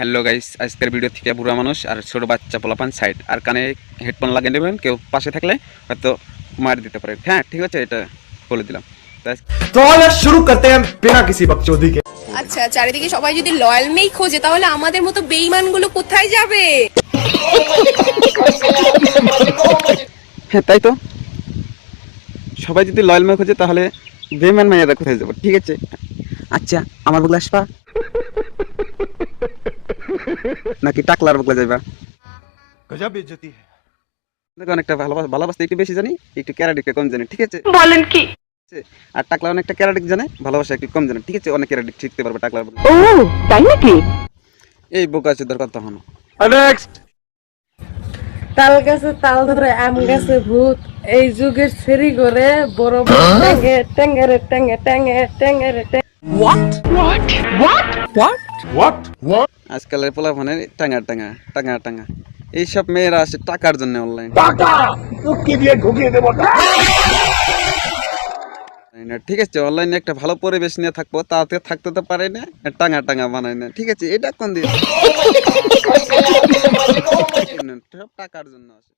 Hello guys, আজকের video থেকে বুড়া মানুষ আর ছোট বাচ্চা পোলাপান সাইড আর কানে হেডফোন লাগিয়ে নেবেন। কেউ পাশে থাকলে হয়তো মার দিতে পারে। হ্যাঁ ঠিক আছে, এটা বলে দিলাম। तो आइए शुरू करते हैं बिना किसी बकचोदी के। আচ্ছা, চারিদিকে সবাই যদি লয়াল মেই খোঁজে তাহলে আমাদের মতো বেঈমানগুলো কোথায় যাবে? হ্যাঁ তাই তো, সবাই যদি লয়াল মেয়ে খোঁজে তাহলে বেমান মেয়েরা কোথায় যাবো? ঠিক আছে, আচ্ছা আমার বগলে আসবা নাকি টাকলার বগলে যাইবা? गजब बेइज्जती है। দেখো, অনেকটা ভালোবাসতে একটু বেশি জানি, একটু ক্যারাডিকটা কম জানি। ঠিক আছে, বলেন কি? আর টাকলা অনেকটা ক্যারাডিক জানে, ভালোবাসা একটু কম জানে। ঠিক আছে, অনেক ক্যারাডিক শিখতে পারবে টাকলার বগলে। ও তাই নাকি? এই বোকা চোদার কথা হনো। नेक्स्ट। তাল গাছে তাল ধরে আম গাছে ভূত এই যুগের সেরি করে বড় ট্যাঙ্গে ট্যাঙ্গারে ট্যাঙ্গে ট্যাঙ্গে ট্যাঙ্গারে व्हाट? আজকালের পোলাপানের টাঙ্গা টাঙ্গা টাঙ্গা টাঙ্গা এইসব মেয়েরা আসে টাকার জন্য অনলাইন। ঠিক আছে, অনলাইনে একটা ভালো পরিবেশ নিয়ে থাকবো, তাতে থাকতে তো পারে না, টাঙ্গা টাঙ্গা বানায় না। ঠিক আছে, এটা কোন দিন সব টাকার জন্য আসে।